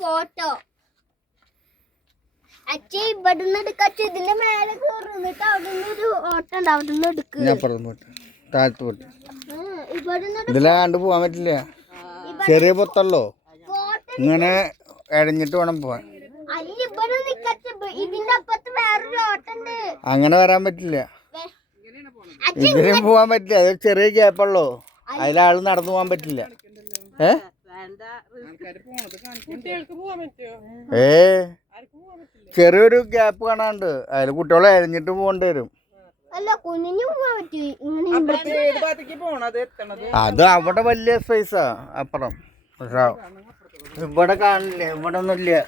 photo അച്ഛൻ ഇവിടുന്ന് എടുക്കച്ച ഇതിന്റെ മേലെ കയറിട്ട് അവിടുന്ന് ഒരു ഓട്ടം ഉണ്ട് അവിടുന്ന് എടുക്കുക താഴത്ത് പോട്ട് ഇതിലാണ്ട് പോവാൻ പറ്റില്ല ചെറിയ പൊത്തല്ലോ ഇങ്ങനെ ഇഴഞ്ഞിട്ട് വേണം പോവാൻ ഇതിന്റെ അപ്പുറത്ത് വേറൊരു ഓട്ടുണ്ട് അങ്ങനെ വരാൻ പറ്റില്ല ഇതിനും പോവാൻ പറ്റില്ല അത് ചെറിയ ഗ്യാപ്പുള്ളൂ അതിലാള് നടന്നു പോവാൻ പറ്റില്ല ചെറിയൊരു ഗ്യാപ്പ് കാണാണ്ട് അതിൽ കുട്ടികളെ ഇഴഞ്ഞിട്ട് പോകേണ്ടി വരും അത് അവിടെ വലിയ സ്പേസാ അപ്പുറം പക്ഷെ ഇവിടെ കാണില്ല ഇവിടെ ഒന്നുമില്ല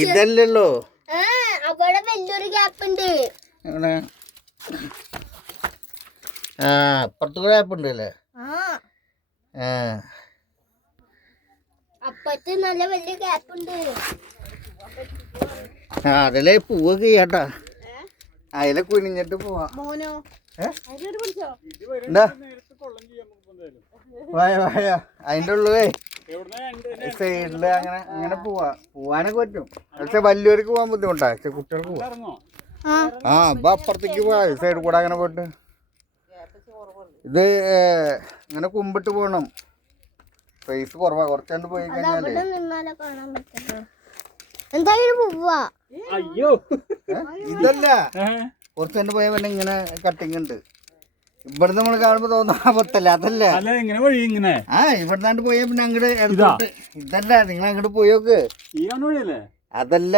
ഇതല്ലല്ലോ അവിടെ വലിയൊരു ഗ്യാപ്പ് ഉണ്ട് അപ്പുറത്ത് ഗ്യാപ്പ് ഉണ്ട് അല്ലേ അപ്പുറത്ത് നല്ല വലിയ ഗ്യാപ്പ് ഉണ്ട് അതിലെ പൂവൊക്കെ ചെയ്യാട്ടാ അതിലെ കുനിഞ്ഞിട്ട് പോവാ എന്താ അതിന്റെ ഉള്ളേ സൈഡില് അങ്ങനെ അങ്ങനെ പോവാനൊക്കെ പറ്റും പക്ഷെ വലിയവർക്ക് പോവാൻ ബുദ്ധിമുട്ടാ പക്ഷെ കുട്ടികൾക്ക് പോവാ അപ്പൊ അപ്പുറത്തേക്ക് പോവാ സൈഡിൽ കൂടെ അങ്ങനെ പോയിട്ട് ഇത് ഇങ്ങനെ കുമ്പിട്ട് പോകണം സ്പേസ് കുറവാ കുറച്ചാണ്ട് പോയി കഴിഞ്ഞാല് ഇതല്ല കുറച്ചാണ്ട് പോയ പിന്നെ ഇങ്ങനെ കട്ടിങ് ഉണ്ട് ഇവിടെ നമ്മൾ കാണുമ്പോ തോന്നുന്ന പത്തല്ല അതല്ല ഇവിടുന്നാണ്ട് പോയ പിന്നെ അങ്ങോട്ട് ഇതല്ല നിങ്ങൾ അങ്ങോട്ട് പോയോക്ക് അതല്ല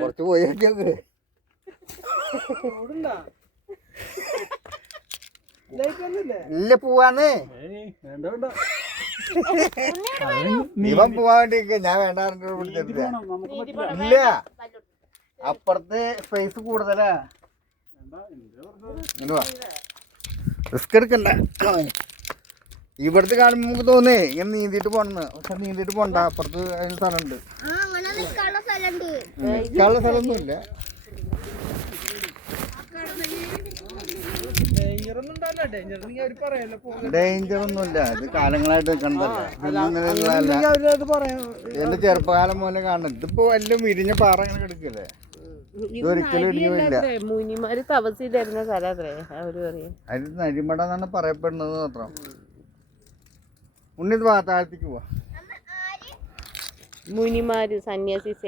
കുറച്ച് പോയോക്ക് ഇല്ല പോവാന്ന് ഇവൻ പോവാൻ വേണ്ടി ഞാൻ വേണ്ട ഇല്ല അപ്പുറത്ത് സ്പേസ് കൂടുതലാ റിസ്ക് എടുക്കണ്ട ഇവിടുത്തെ കാണുമ്പോ നമുക്ക് തോന്നേ ഇങ്ങനെ നീന്തിട്ട് പോണെന്ന് പക്ഷെ നീന്തിട്ട് പോണ്ട അപ്പുറത്ത് അതിന് സ്ഥലമുണ്ട് നിൽക്കാനുള്ള സ്ഥലമൊന്നും ഇല്ല ഡേഞ്ചർ ഒന്നുമില്ല ഇത് കാലങ്ങളായിട്ട് കണ്ടല്ല എന്റെ ചെറുപ്പകാലം പോലെ കാണുന്നത് ഇതിപ്പോ വല്ല വിരിഞ്ഞ പാറ അങ്ങനെ കിടക്കല്ലേ ഇതൊരിക്കലും ഇടിഞ്ഞില്ല മുനിമാര് തപസ്സിലിരുന്ന സ്ഥലത്രേ അവര് പറയും അത് നരിമട എന്നാണ് പറയപ്പെടുന്നത് മാത്രം ഉണ്ണി താഴത്തേക്ക് പോവാ മുനിമാര് സന്യാസി